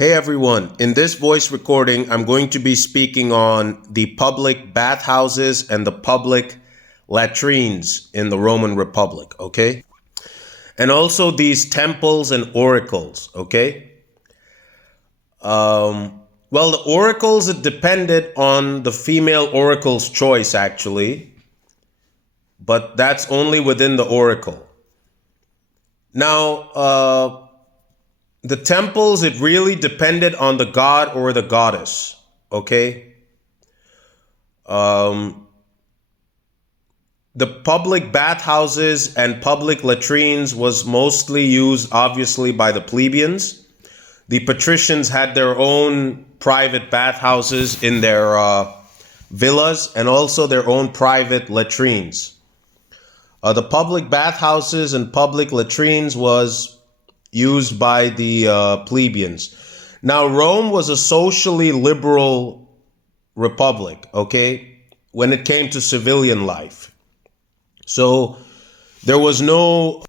Hey everyone, in this voice recording, I'm going to be speaking on the public bathhouses and the public latrines in the Roman Republic, okay? And also these temples and oracles, okay? Well, the oracles, it depended on the female oracle's choice, actually, but that's only within the oracle. Now, the temples, it really depended on the god or the goddess, okay? The public bathhouses and public latrines was mostly used, obviously, by the plebeians. The patricians had their own private bathhouses in their villas and also their own private latrines. The public bathhouses and public latrines was used by the plebeians. Now, Rome was a socially liberal republic, okay, when it came to civilian life. So there was no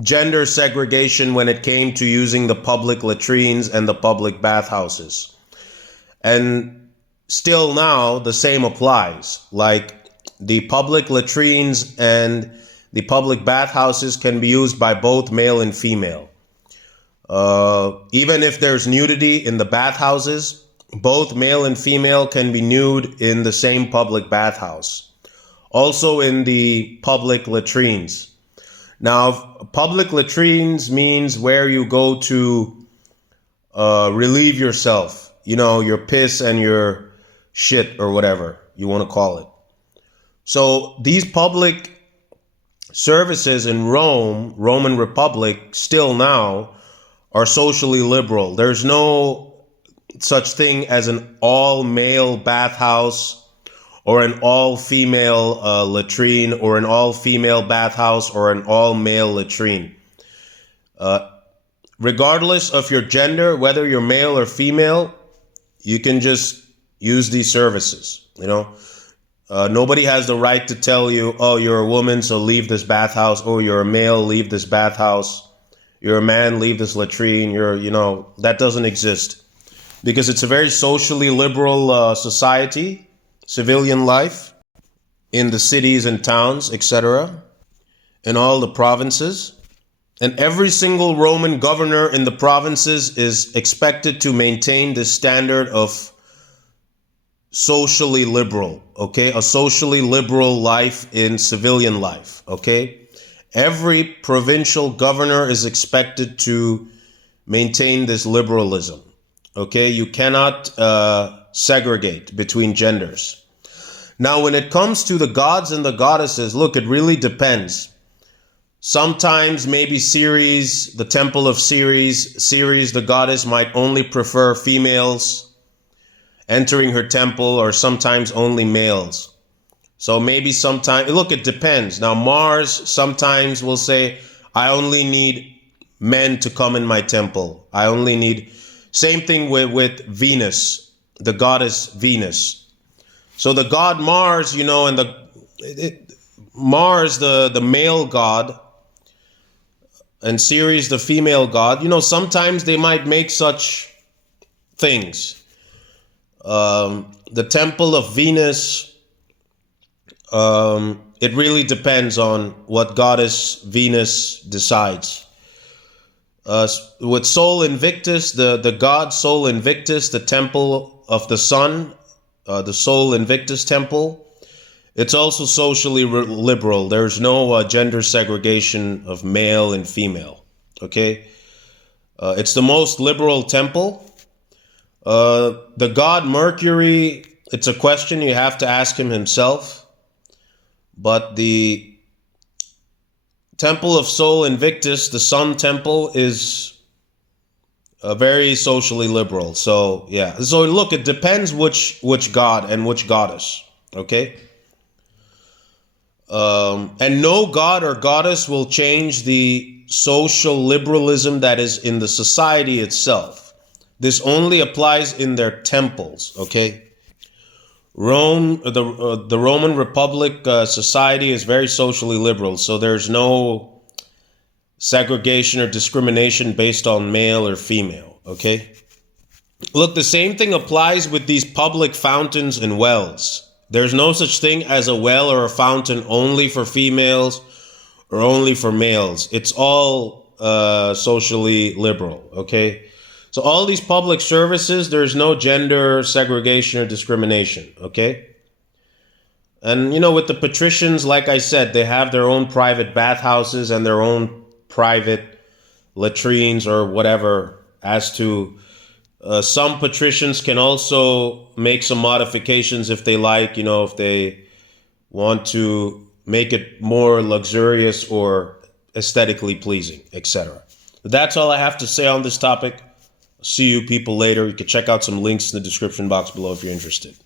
gender segregation when it came to using the public latrines and the public bathhouses. And still now the same applies. Like the public latrines and the public bathhouses can be used by both male and female. Even if there's nudity in the bathhouses, both male and female can be nude in the same public bathhouse. Also in the public latrines. Now, public latrines means where you go to relieve yourself. You know, your piss and your shit or whatever you want to call it. So these public services in Roman Republic, still now, are socially liberal. There's no such thing as an all-male bathhouse or an all-female latrine or an all-female bathhouse or an all-male latrine. Regardless of your gender, whether you're male or female, you can just use these services, you know. Nobody has the right to tell you, oh, you're a woman, so leave this bathhouse. Oh, you're a male, leave this bathhouse. You're a man, leave this latrine. That doesn't exist. Because it's a very socially liberal society, civilian life in the cities and towns, etc., in all the provinces. And every single Roman governor in the provinces is expected to maintain this standard of socially liberal, okay? A socially liberal life in civilian life, okay? Every provincial governor is expected to maintain this liberalism. Okay, you cannot segregate between genders. Now, when it comes to the gods and the goddesses, look, it really depends. Sometimes maybe Ceres, the temple of Ceres, the goddess, might only prefer females entering her temple, or sometimes only males. So maybe sometimes, look, it depends. Now, Mars sometimes will say, I only need men to come in my temple. I only need... Same thing with Venus, the goddess Venus. So the god Mars, and Mars, the male god, and Ceres, the female god, sometimes they might make such things. The temple of Venus, it really depends on what goddess Venus decides. With Sol Invictus, the god Sol Invictus, the temple of the sun, the Sol Invictus temple, it's also socially liberal. There's no gender segregation of male and female, okay? It's the most liberal temple. The god Mercury, it's a question you have to ask him himself, but the Temple of Sol Invictus, the Sun Temple, is very socially liberal. So, yeah. So, look, it depends which god and which goddess, okay? And no god or goddess will change the social liberalism that is in the society itself. This only applies in their temples, okay? The Roman Republic society is very socially liberal, so there's no segregation or discrimination based on male or female, okay? Look, the same thing applies with these public fountains and wells. There's no such thing as a well or a fountain only for females or only for males. It's all socially liberal, okay? So all these public services, there's no gender segregation or discrimination, okay? And, with the patricians, like I said, they have their own private bathhouses and their own private latrines or whatever. As to some patricians can also make some modifications if they like, if they want to make it more luxurious or aesthetically pleasing, etc. That's all I have to say on this topic. See you people later. You can check out some links in the description box below if you're interested.